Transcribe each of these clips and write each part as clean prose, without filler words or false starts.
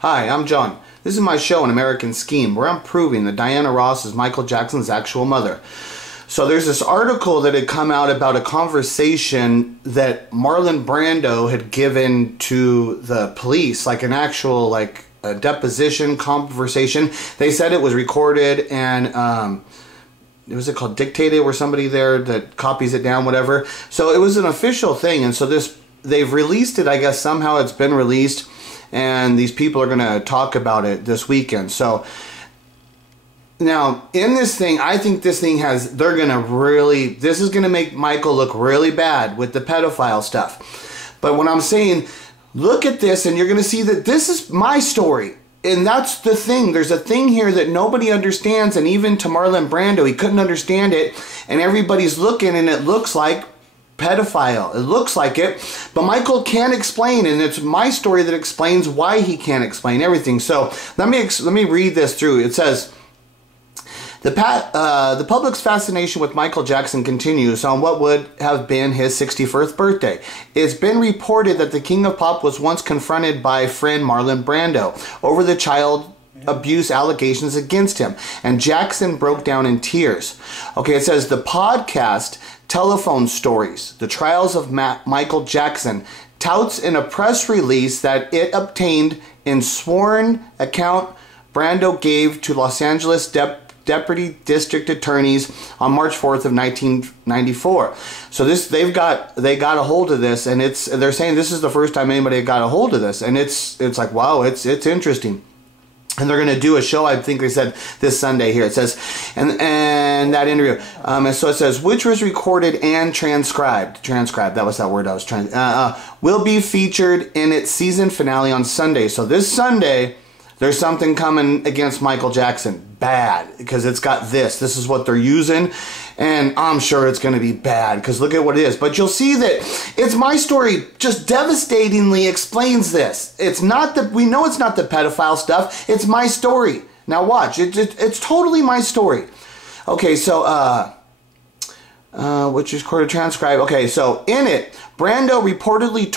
Hi, I'm John. This is my show, An American Scheme, where I'm proving that Diana Ross is Michael Jackson's actual mother. So there's this article that had come out about a conversation that Marlon Brando had given to the police, like an actual, like, a deposition conversation. They said it was recorded and, was it called dictated, where somebody there that copies it down, whatever. So it was an official thing, and so they've released it, I guess somehow it's been released, and these people are going to talk about it this weekend. So now in this thing, I think this thing this is going to make Michael look really bad with the pedophile stuff. But when I'm saying, look at this, and you're going to see that this is my story. And that's the thing. There's a thing here that nobody understands, and even to Marlon Brando, he couldn't understand it, and everybody's looking, and it looks like pedophile. It looks like it, but Michael can't explain, and it's my story that explains why he can't explain everything. So let me read this through. It says, the public's fascination with Michael Jackson continues on what would have been his 61st birthday. It's been reported that the King of Pop was once confronted by friend Marlon Brando over the child abuse allegations against him, and Jackson broke down in tears. Okay, it says the podcast Telephone Stories, The Trials of Michael Jackson, touts in a press release that it obtained in sworn account Brando gave to Los Angeles Deputy District Attorneys on March 4th of 1994. So they got a hold of this, and they're saying this is the first time anybody got a hold of this, and it's like, wow, it's interesting. And they're going to do a show, I think they said, this Sunday here. It says, and that interview. And so it says, which was recorded and transcribed. Transcribed, that was that word I was trying to... will be featured in its season finale on Sunday. So this Sunday, there's something coming against Michael Jackson. Bad. Because it's got this. This is what they're using. And I'm sure it's going to be bad, because look at what it is. But you'll see that it's my story just devastatingly explains this. It's not we know it's not the pedophile stuff. It's my story. Now watch. It's totally my story. Okay, so, which is recorded transcribed. Okay, so in it, Brando reportedly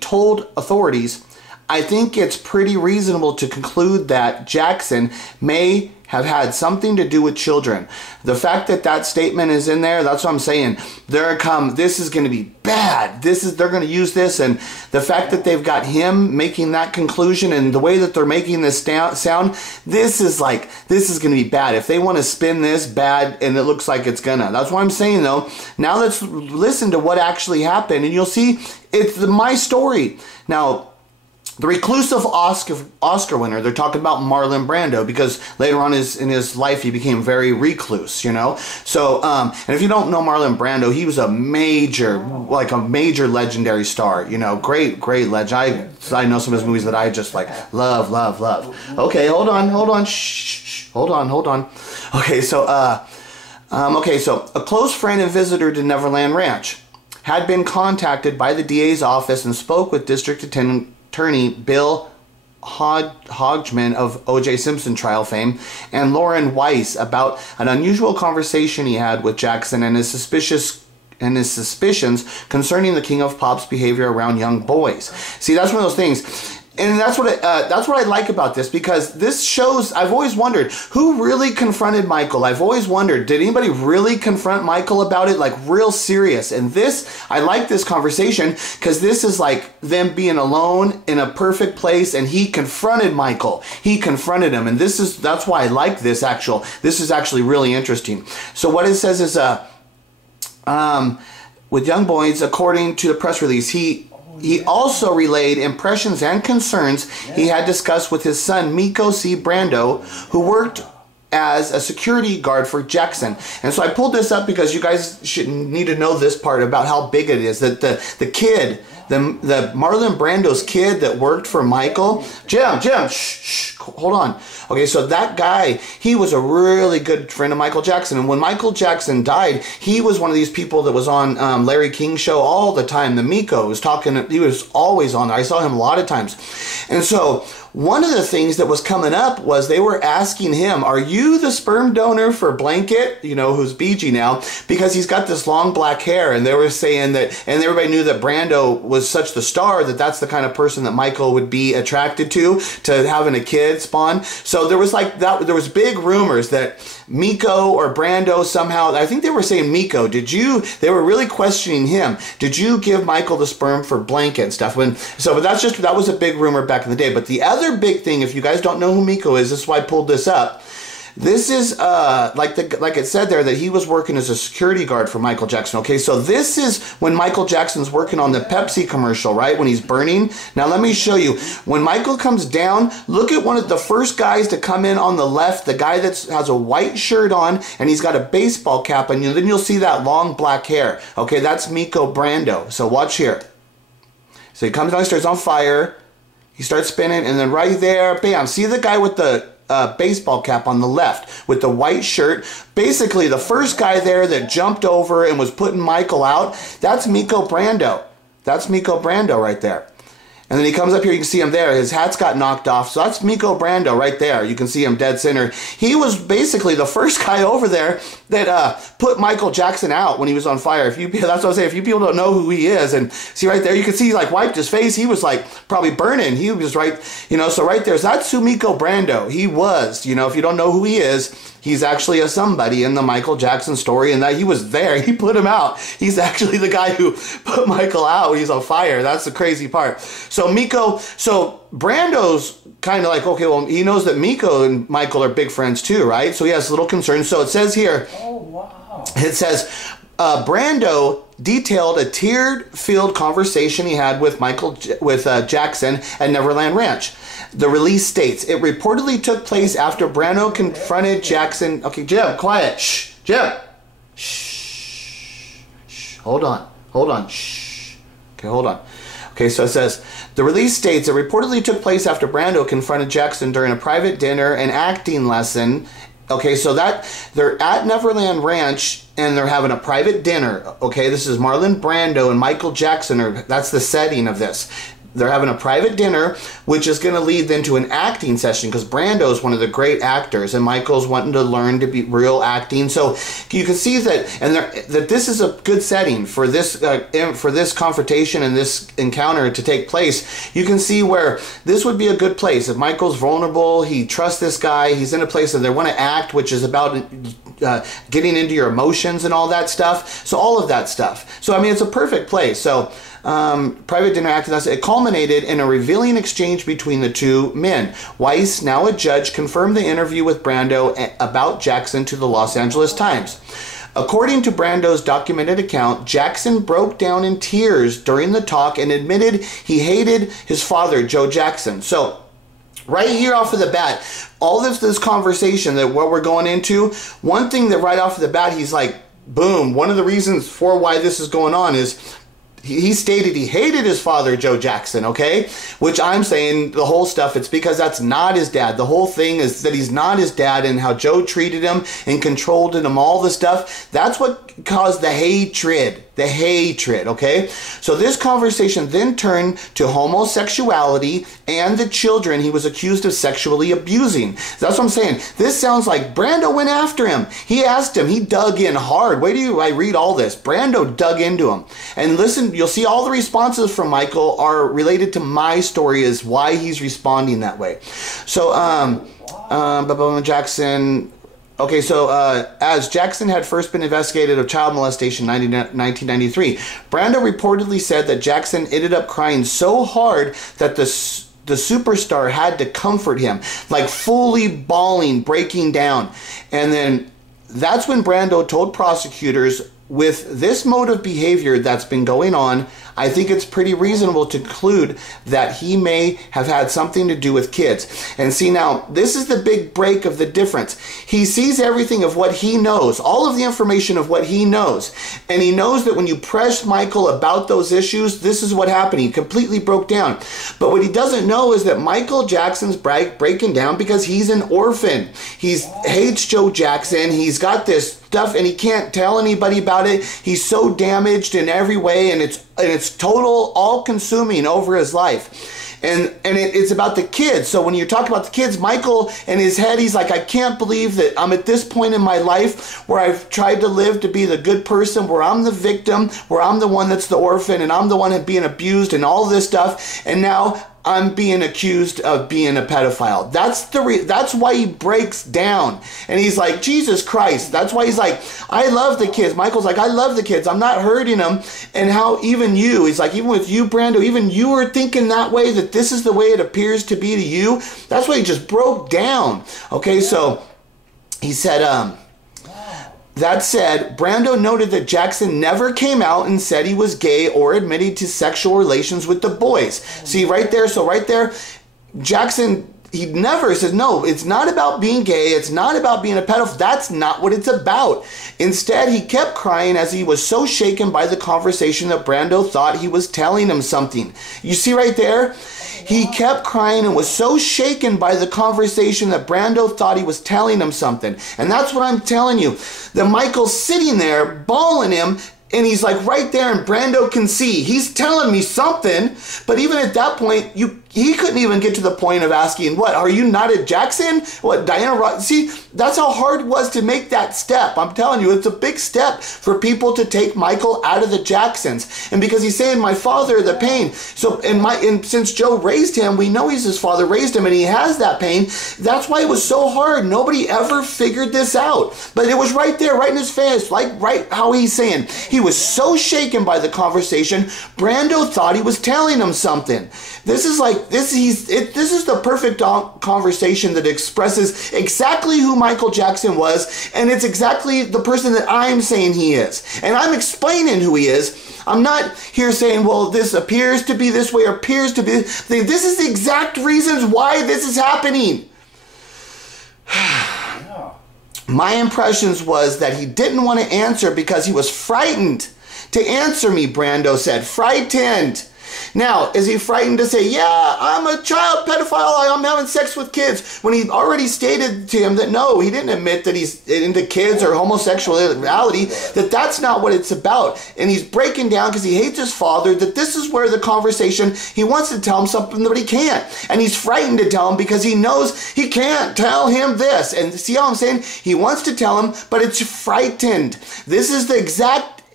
told authorities, I think it's pretty reasonable to conclude that Jackson may have had something to do with children. The fact that that statement is in there, that's what I'm saying. This is going to be bad. They're going to use this, and the fact that they've got him making that conclusion and the way that they're making this sound, this is going to be bad. If they want to spin this bad, and it looks like it's gonna. That's what I'm saying, though. Now let's listen to what actually happened, and you'll see it's my story. Now, the reclusive Oscar winner, they're talking about Marlon Brando, because later on in his life he became very recluse, you know. So, and if you don't know Marlon Brando, he was a major legendary star, you know, great legend. I know some of his movies that I just like love. Okay, hold on, shh, hold on. Okay, so a close friend and visitor to Neverland Ranch had been contacted by the DA's office and spoke with District Attorney Bill Hodgman of O.J. Simpson trial fame and Lauren Weiss about an unusual conversation he had with Jackson and his suspicions concerning the King of Pop's behavior around young boys. See, that's one of those things. And that's what I like about this, because this shows, I've always wondered, who really confronted Michael? I've always wondered, did anybody really confront Michael about it, like real serious? And this, I like this conversation, because this is like them being alone in a perfect place, and he confronted Michael. He confronted him, and that's why I like this this is actually really interesting. So what it says is, with young boys, according to the press release, he also relayed impressions and concerns he had discussed with his son, Miko C. Brando, who worked as a security guard for Jackson. And so I pulled this up because you guys need to know this part about how big it is. That the kid, the Marlon Brando's kid that worked for Michael, Jim, shh, hold on. Okay, so that guy, he was a really good friend of Michael Jackson. And when Michael Jackson died, he was one of these people that was on Larry King's show all the time. The Miko was talking, he was always on there. I saw him a lot of times. And so one of the things that was coming up was they were asking him, are you the sperm donor for Blanket, you know, who's BG now, because he's got this long black hair. And they were saying that, and everybody knew that Brando was such the star that that's the kind of person that Michael would be attracted to having a kid spawn. So there was like that, there was big rumors that Miko or Brando somehow, I think they were saying Miko, they were really questioning him. Did you give Michael the sperm for Blanket and stuff? But that was a big rumor back in the day. But the other big thing, if you guys don't know who Miko is, this is why I pulled this up. This is like it said there that he was working as a security guard for Michael Jackson. Okay, so this is when Michael Jackson's working on the Pepsi commercial, right? When he's burning. Now let me show you. When Michael comes down, look at one of the first guys to come in on the left, the guy that has a white shirt on and he's got a baseball cap on. Then you'll see that long black hair. Okay, that's Miko Brando. So watch here. So he comes down, he starts on fire. He starts spinning, and then right there, bam, see the guy with the baseball cap on the left with the white shirt? Basically, the first guy there that jumped over and was putting Michael out, that's Miko Brando. That's Miko Brando right there. And then he comes up here, you can see him there. His hat's got knocked off. So that's Miko Brando right there. You can see him dead center. He was basically the first guy over there that put Michael Jackson out when he was on fire. That's what I'm saying. If you people don't know who he is, and see right there, you can see he like wiped his face. He was like probably burning. He was right, you know, so right there, so that's who Miko Brando. He was, you know, if you don't know who he is, he's actually a somebody in the Michael Jackson story, and that he was there. He put him out. He's actually the guy who put Michael out when he's on fire. That's the crazy part. So Brando's kind of like, okay, well, he knows that Miko and Michael are big friends too, right? So he has a little concern. So it says here, oh, wow. It says, Brando detailed a tear-filled conversation he had with Jackson at Neverland Ranch. The release states, it reportedly took place after Brando confronted Jackson. Okay, Jim, quiet. Shh, Jim. Shh. Shh. Hold on. Shh. Okay, hold on. Okay, so it says, the release states it reportedly took place after Brando confronted Jackson during a private dinner and acting lesson. Okay, so that they're at Neverland Ranch and they're having a private dinner. Okay, this is Marlon Brando and Michael Jackson. That's the setting of this. They're having a private dinner, which is going to lead then to an acting session because Brando is one of the great actors and Michael's wanting to learn to be real acting. So you can see that, that this is a good setting for this confrontation and this encounter to take place. You can see where this would be a good place. If Michael's vulnerable, he trusts this guy, he's in a place that they want to act, which is about getting into your emotions and all that stuff. So all of that stuff. So I mean, it's a perfect place. So private dinner acting, it culminated in a revealing exchange between the two men. Weiss, now a judge, confirmed the interview with Brando about Jackson to the Los Angeles Times. According to Brando's documented account, Jackson broke down in tears during the talk and admitted he hated his father, Joe Jackson. So right here off of the bat, all of this conversation that what we're going into, one thing that right off of the bat, he's like, boom, one of the reasons for why this is going on is he stated he hated his father, Joe Jackson, okay? Which I'm saying the whole stuff, it's because that's not his dad. The whole thing is that he's not his dad and how Joe treated him and controlled him, all the stuff. That's what caused the hatred. The hatred, okay? So this conversation then turned to homosexuality and the children he was accused of sexually abusing. That's what I'm saying. This sounds like Brando went after him. He asked him. He dug in hard. Wait till I read all this. Brando dug into him. And listen, you'll see all the responses from Michael are related to my story as why he's responding that way. So, Jackson... Okay, so as Jackson had first been investigated of child molestation in 1993, Brando reportedly said that Jackson ended up crying so hard that the superstar had to comfort him, like fully bawling, breaking down. And then that's when Brando told prosecutors, with this mode of behavior that's been going on, I think it's pretty reasonable to conclude that he may have had something to do with kids. And see, now, this is the big break of the difference. He sees everything of what he knows, all of the information of what he knows. And he knows that when you pressed Michael about those issues, this is what happened. He completely broke down. But what he doesn't know is that Michael Jackson's breaking down because he's an orphan. He hates Joe Jackson. He's got this stuff and he can't tell anybody about it. He's so damaged in every way, and it's total all-consuming over his life. and it's about the kids. So when you're talking about the kids, Michael in his head, he's like, I can't believe that I'm at this point in my life where I've tried to live to be the good person, where I'm the victim, where I'm the one that's the orphan, and I'm the one being abused and all this stuff, and now I'm being accused of being a pedophile. That's why he breaks down. And he's like, Jesus Christ. That's why he's like, I love the kids. Michael's like, I love the kids. I'm not hurting them. And how even you, he's like, even with you, Brando, even you are thinking that way, that this is the way it appears to be to you. That's why he just broke down. Okay, so he said, that said, Brando noted that Jackson never came out and said he was gay or admitted to sexual relations with the boys. See, right there, so right there, Jackson, he never says, no, it's not about being gay, it's not about being a pedophile, that's not what it's about. Instead, he kept crying as he was so shaken by the conversation that Brando thought he was telling him something. You see right there? He kept crying and was so shaken by the conversation that Brando thought he was telling him something. And that's what I'm telling you. That Michael's sitting there, bawling him, and he's like right there, and Brando can see. He's telling me something, but even at that point, he couldn't even get to the point of asking, what, are you not at Jackson? What, Diana Ross? See, that's how hard it was to make that step. I'm telling you, it's a big step for people to take Michael out of the Jacksons. And because he's saying, my father, the pain. So, and since Joe raised him, we know his father raised him, and he has that pain. That's why it was so hard. Nobody ever figured this out. But it was right there, right in his face, like right how he's saying. He was so shaken by the conversation, Brando thought he was telling him something. This is like, this is the perfect conversation that expresses exactly who Michael Jackson was, and it's exactly the person that I'm saying he is. And I'm explaining who he is. I'm not here saying, well, this appears to be this way or appears to be this. This is the exact reasons why this is happening. My impressions was that he didn't want to answer because he was frightened to answer me, Brando said. Frightened. Now, is he frightened to say, yeah, I'm a child pedophile, I'm having sex with kids, when he already stated to him that no, he didn't admit that he's into kids or homosexuality, that that's not what it's about. And he's breaking down because he hates his father, that this is where the conversation, he wants to tell him something, but he can't. And he's frightened to tell him because he knows he can't tell him this. And see how I'm saying? He wants to tell him, but it's frightened. This is the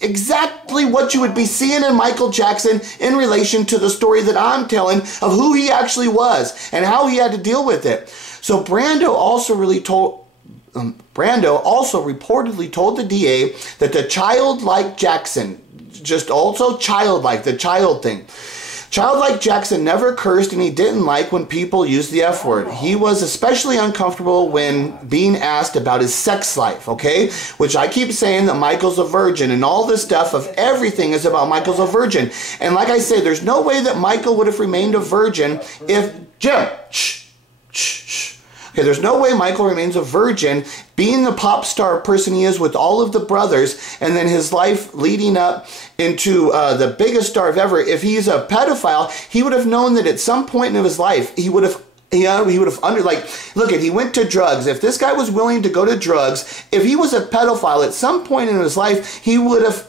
exactly what you would be seeing in Michael Jackson in relation to the story that I'm telling of who he actually was and how he had to deal with it. So Brando also reportedly told the DA that the childlike Jackson, just also childlike, the child thing. Childlike Jackson never cursed, and he didn't like when people used the F word. He was especially uncomfortable when being asked about his sex life, okay? Which I keep saying that Michael's a virgin, and all this stuff of everything is about Michael's a virgin. And like I say, there's no way that Michael would have remained a virgin if... Jim, shh, shh, shh. Okay, there's no way Michael remains a virgin, being the pop star person he is with all of the brothers, and then his life leading up into the biggest star of ever. If he's a pedophile, he would have known that at some point in his life, he would have look, he went to drugs. If this guy was willing to go to drugs, if he was a pedophile, at some point in his life, he would have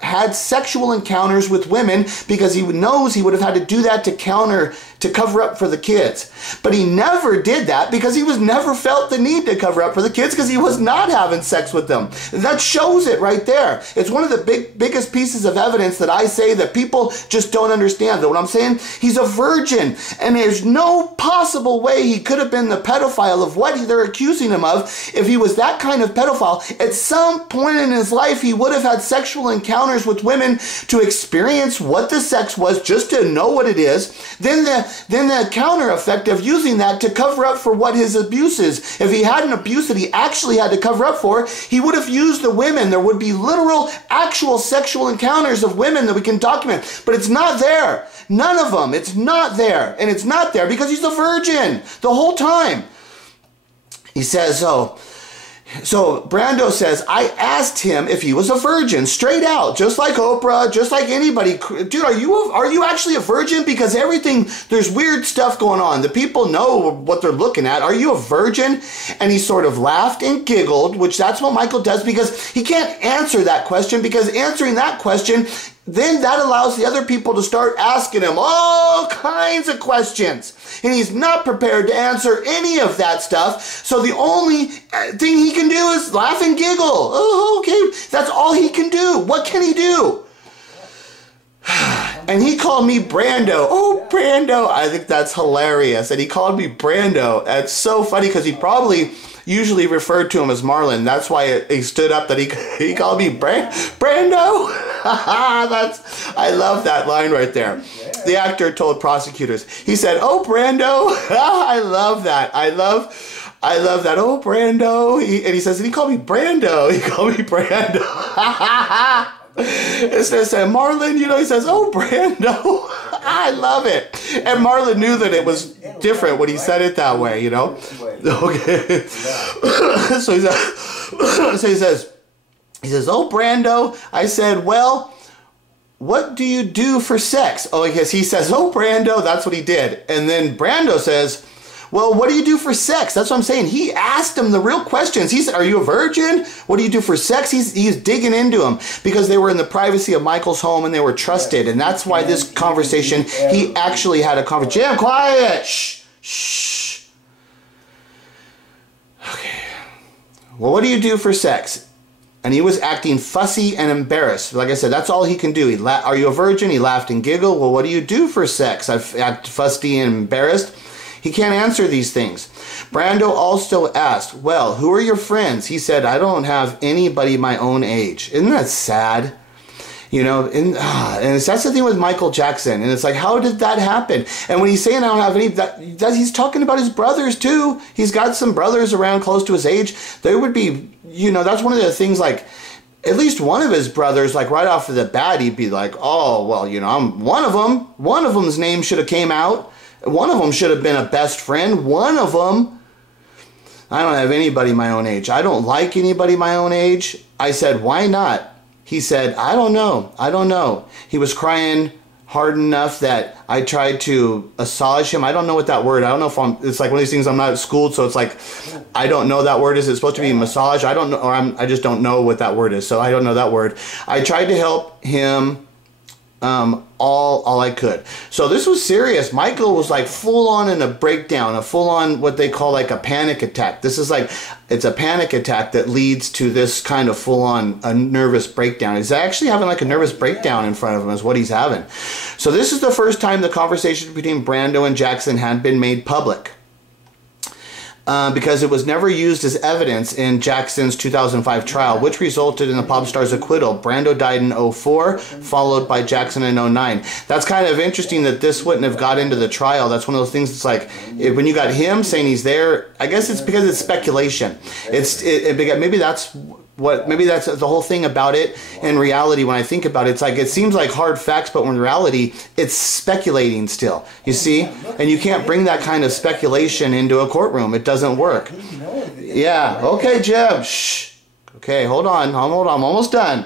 had sexual encounters with women, because he knows he would have had to do that to cover up for the kids. But he never did that because he was never felt the need to cover up for the kids, because he was not having sex with them. That shows it right there. It's one of the biggest pieces of evidence that I say that people just don't understand. That what I'm saying, he's a virgin, and there's no possible way he could have been the pedophile of what they're accusing him of. If he was that kind of pedophile, at some point in his life, he would have had sexual encounters with women to experience what the sex was, just to know what it is. Then the counter effect of using that to cover up for what his abuse is. If he had an abuse that he actually had to cover up for, he would have used the women. There would be literal, actual sexual encounters of women that we can document. But it's not there. None of them. It's not there. And it's not there because he's a virgin the whole time. He says, so Brando says, I asked him if he was a virgin, straight out, just like Oprah, just like anybody. Dude, are you actually a virgin? Because there's weird stuff going on. The people know what they're looking at. Are you a virgin? And he sort of laughed and giggled, which that's what Michael does, because he can't answer that question, because answering that question then that allows the other people to start asking him all kinds of questions. And he's not prepared to answer any of that stuff. So the only thing he can do is laugh and giggle. Oh, okay. That's all he can do. What can he do? And he called me Brando. Oh, Brando. I think that's hilarious. And he called me Brando. That's so funny because he probably usually referred to him as Marlon. That's why he stood up that he called me Brando. I love that line right there. The actor told prosecutors, he said, "Oh, Brando." I love that. I love that. "Oh, Brando." And he says, and he called me Brando. He called me Brando. Instead of saying Marlon, he says, "Oh, Brando." I love it. And Marlon knew that it was different when he said it that way, Okay. So he says, "Oh, Brando." I said, "Well, what do you do for sex?" Oh, because he says, "Oh, Brando." That's what he did. And then Brando says, "Well, what do you do for sex?" That's what I'm saying. He asked him the real questions. He said, "Are you a virgin? What do you do for sex?" He's digging into him because they were in the privacy of Michael's home and they were trusted. And that's why this conversation, he actually had a conversation. Jim, quiet! Shh! Shh! Okay. "Well, what do you do for sex?" And he was acting fussy and embarrassed. Like I said, that's all he can do. "Are you a virgin?" He laughed and giggled. "Well, what do you do for sex?" I act fussy and embarrassed. He can't answer these things. Brando also asked, "Well, who are your friends?" He said, "I don't have anybody my own age." Isn't that sad? And that's the thing with Michael Jackson. And it's like, how did that happen? And when he's saying I don't have any, that he's talking about his brothers too. He's got some brothers around close to his age. They would be, that's one of the things, like, at least one of his brothers, like right off of the bat, he'd be like, "Oh, well, I'm one of them. One of them's name should have came out. One of them should have been a best friend. One of them." "I don't have anybody my own age. I don't like anybody my own age." I said, "Why not?" He said, "I don't know. I don't know." He was crying hard enough that I tried to massage him. I don't know what that word, I don't know if it's like one of these things I'm not schooled, so it's like, I don't know that word. Is it supposed to be massage? I don't know, or I just don't know what that word is, so I don't know that word. I tried to help him all I could. So this was serious. Michael was like full on in a breakdown, a full on what they call like a panic attack. This is like, it's a panic attack that leads to this kind of full on a nervous breakdown. He's actually having like a nervous breakdown in front of him is what he's having. So this is the first time the conversation between Brando and Jackson had been made public. Because it was never used as evidence in Jackson's 2005 trial, which resulted in the pop star's acquittal. Brando died in 2004, followed by Jackson in 2009. That's kind of interesting that this wouldn't have got into the trial. That's one of those things that's like, when you got him saying he's there, I guess it's because it's speculation. Maybe that's the whole thing about it. In reality, when I think about it, it's like, it seems like hard facts, but in reality, it's speculating still, you see? And you can't bring that kind of speculation into a courtroom. It doesn't work. Yeah, okay, Jim, shh. Okay, hold on, I'm almost done.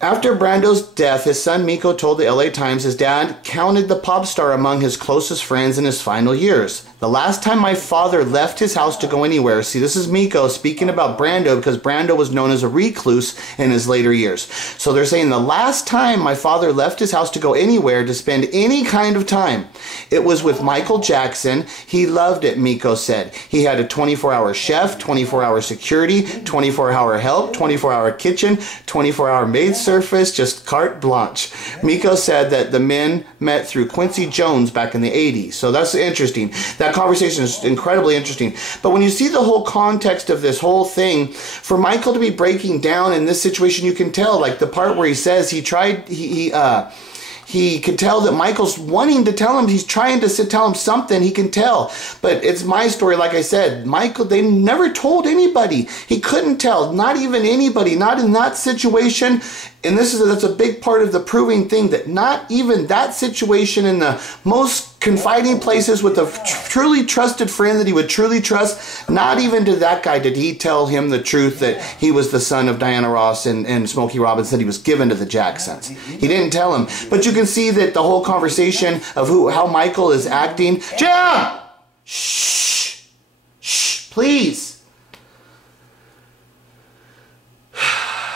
After Brando's death, his son Miko told the LA Times his dad counted the pop star among his closest friends in his final years. "The last time my father left his house to go anywhere," see, this is Miko speaking about Brando because Brando was known as a recluse in his later years. So they're saying the last time my father left his house to go anywhere to spend any kind of time, it was with Michael Jackson. He loved it, Miko said. He had a 24-hour chef, 24-hour security, 24-hour help, 24-hour kitchen, 24-hour maid service, just carte blanche. Miko said that the men met through Quincy Jones back in the 80s. So that's interesting. That conversation is incredibly interesting. But when you see the whole context of this whole thing, for Michael to be breaking down in this situation, you can tell, like the part where he says he can tell that Michael's wanting to tell him, he's trying to tell him something, he can tell. But it's my story, like I said. Michael, they never told anybody. He couldn't tell, not even anybody, not in that situation. And that's a big part of the proving thing, that not even that situation in the most confiding places with a truly trusted friend that he would truly trust, not even to that guy did he tell him the truth that he was the son of Diana Ross and Smokey Robinson, that he was given to the Jacksons. He didn't tell him. But you can see that the whole conversation of how Michael is acting. Jim! Shh! Shh! Please!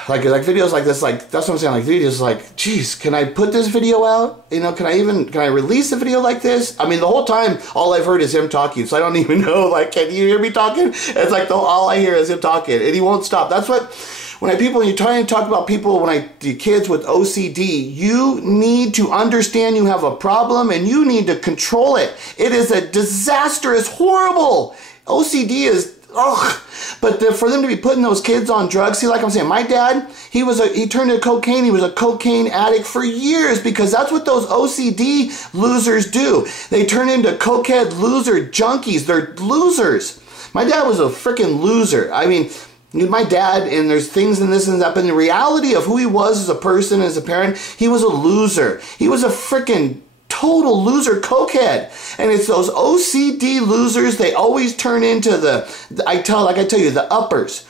like videos like this, like, that's what I'm saying, like videos like, geez, can I put this video out? You know, can I release a video like this? I mean, the whole time, all I've heard is him talking, so I don't even know, like, can you hear me talking? It's like, all I hear is him talking, and he won't stop. That's what, when you're trying to talk about people, the kids with OCD, you need to understand you have a problem, and you need to control it. It is a disaster, it's horrible. OCD is, ugh. But for them to be putting those kids on drugs, see, like I'm saying, my dad, he turned to cocaine. He was a cocaine addict for years because that's what those OCD losers do. They turn into cokehead loser junkies. They're losers. My dad was a freaking loser. I mean, my dad, and there's things in this and that, but in the reality of who he was as a person, as a parent, he was a loser. He was a freaking total loser cokehead. And it's those OCD losers, they always turn into I tell you, the uppers.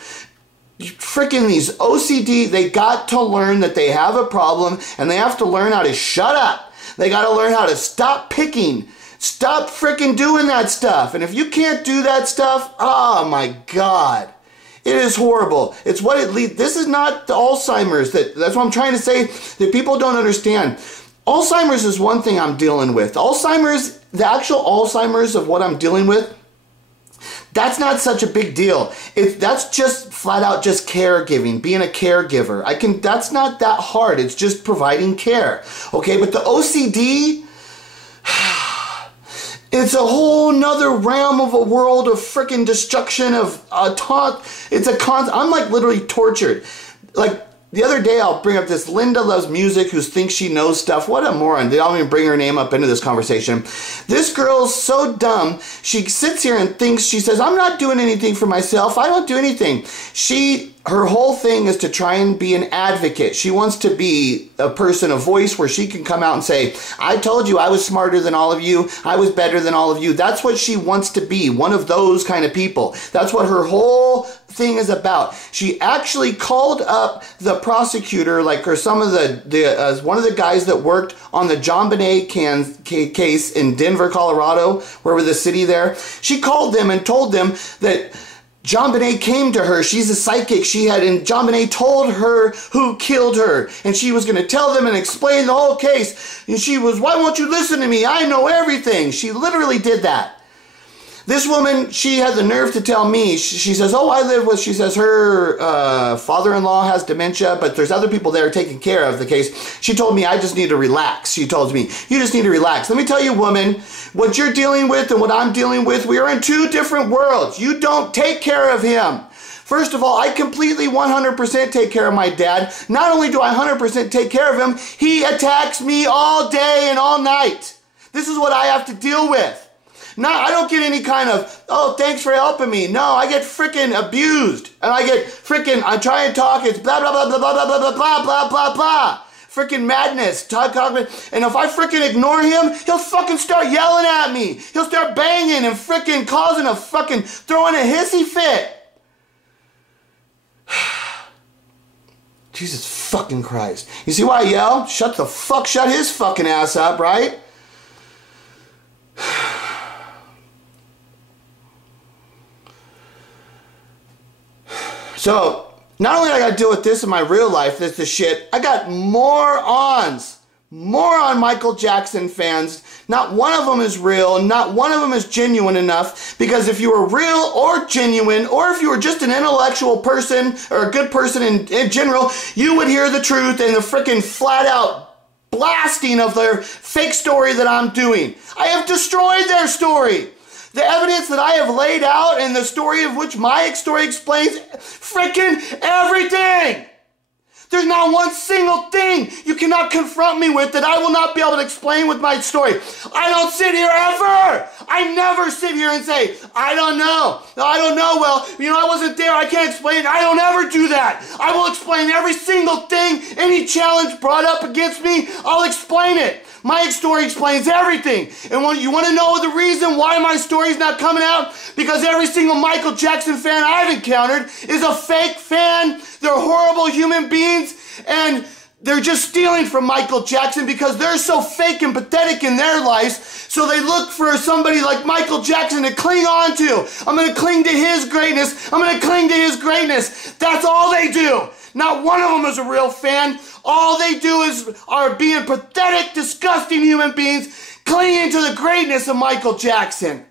Freaking these OCD, they got to learn that they have a problem, and they have to learn how to shut up. They got to learn how to stop picking. Stop freaking doing that stuff. And if you can't do that stuff, oh my God. It is horrible. It's what it leads. This is not the Alzheimer's. That's what I'm trying to say, that people don't understand. Alzheimer's is one thing I'm dealing with. Alzheimer's, the actual Alzheimer's of what I'm dealing with, that's not such a big deal. That's just flat out just caregiving, being a caregiver. That's not that hard. It's just providing care. Okay, but the OCD, it's a whole nother realm of a world of freaking destruction of I'm like literally tortured. Like, the other day, I'll bring up this Linda Loves Music who thinks she knows stuff. What a moron. I'll even bring her name up into this conversation. This girl's so dumb. She sits here and thinks, she says, I'm not doing anything for myself. I don't do anything. Her whole thing is to try and be an advocate. She wants to be a person, a voice where she can come out and say, I told you I was smarter than all of you. I was better than all of you. That's what she wants to be, one of those kind of people. That's what her whole thing is about. She actually called up the prosecutor, or some of one of the guys that worked on the John Bonet case in Denver, Colorado, where was the city there. She called them and told them that John Bonet came to her. She's a psychic. And John Bonet told her who killed her. And she was going to tell them and explain the whole case. And she was, why won't you listen to me? I know everything. She literally did that. This woman, she had the nerve to tell me, she says, she says her father-in-law has dementia, but there's other people there taking care of the case. She told me, I just need to relax. She told me, you just need to relax. Let me tell you, woman, what you're dealing with and what I'm dealing with, we are in two different worlds. You don't take care of him. First of all, I completely 100% take care of my dad. Not only do I 100% take care of him, he attacks me all day and all night. This is what I have to deal with. No, I don't get any kind of, oh, thanks for helping me. No, I get freaking abused. And I try and talk, it's blah, blah, blah, blah, blah, blah, blah, blah, blah, blah, blah. Freaking madness. And if I freaking ignore him, he'll fucking start yelling at me. He'll start banging and freaking throwing a hissy fit. Jesus fucking Christ. You see why I yell? Shut his fucking ass up, right? So, not only do I got to deal with this in my real life, this shit, I got moron Michael Jackson fans. Not one of them is real, not one of them is genuine enough, because if you were real or genuine, or if you were just an intellectual person, or a good person in general, you would hear the truth and the freaking flat out blasting of their fake story that I'm doing. I have destroyed their story. The evidence that I have laid out and the story of which my story explains freaking everything. There's not one single thing you cannot confront me with that I will not be able to explain with my story. I don't sit here ever. I never sit here and say, I don't know. Well, I wasn't there. I can't explain. I don't ever do that. I will explain every single thing, any challenge brought up against me, I'll explain it. My story explains everything. And when you want to know the reason why my story is not coming out? Because every single Michael Jackson fan I've encountered is a fake fan. They're horrible human beings. And they're just stealing from Michael Jackson because they're so fake and pathetic in their lives. So they look for somebody like Michael Jackson to cling on to. I'm going to cling to his greatness. I'm going to cling to his greatness. That's all they do. Not one of them is a real fan. All they do are being pathetic, disgusting human beings clinging to the greatness of Michael Jackson.